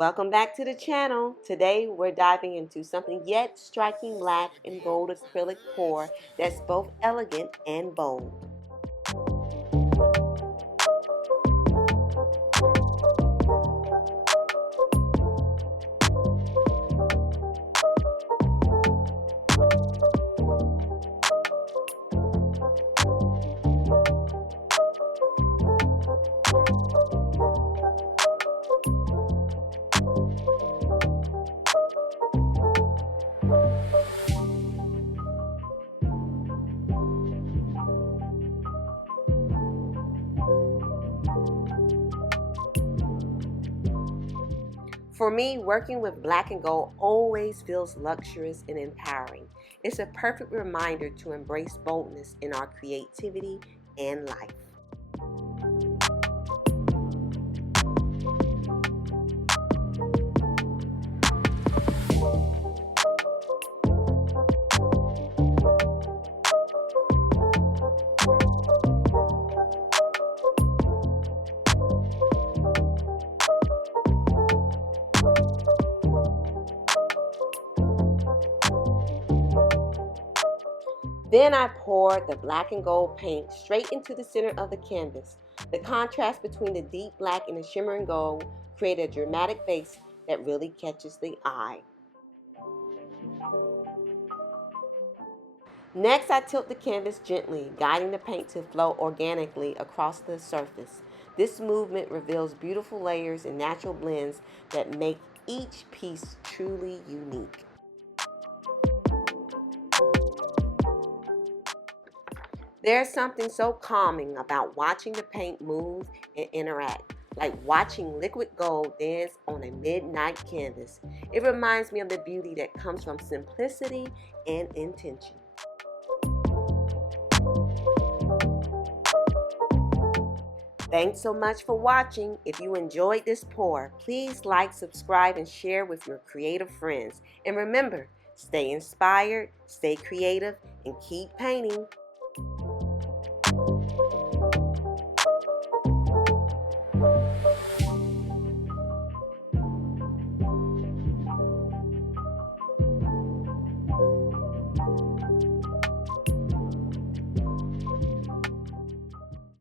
Welcome back to the channel. Today we're diving into something yet striking black and gold acrylic pour that's both elegant and bold. For me, working with black and gold always feels luxurious and empowering. It's a perfect reminder to embrace boldness in our creativity and life. Then I poured the black and gold paint straight into the center of the canvas. The contrast between the deep black and the shimmering gold created a dramatic base that really catches the eye. Next, I tilt the canvas gently, guiding the paint to flow organically across the surface. This movement reveals beautiful layers and natural blends that make each piece truly unique. There's something so calming about watching the paint move and interact, like watching liquid gold dance on a midnight canvas. It reminds me of the beauty that comes from simplicity and intention. Thanks so much for watching. If you enjoyed this pour, please like, subscribe, and share with your creative friends. And remember, stay inspired, stay creative, and keep painting.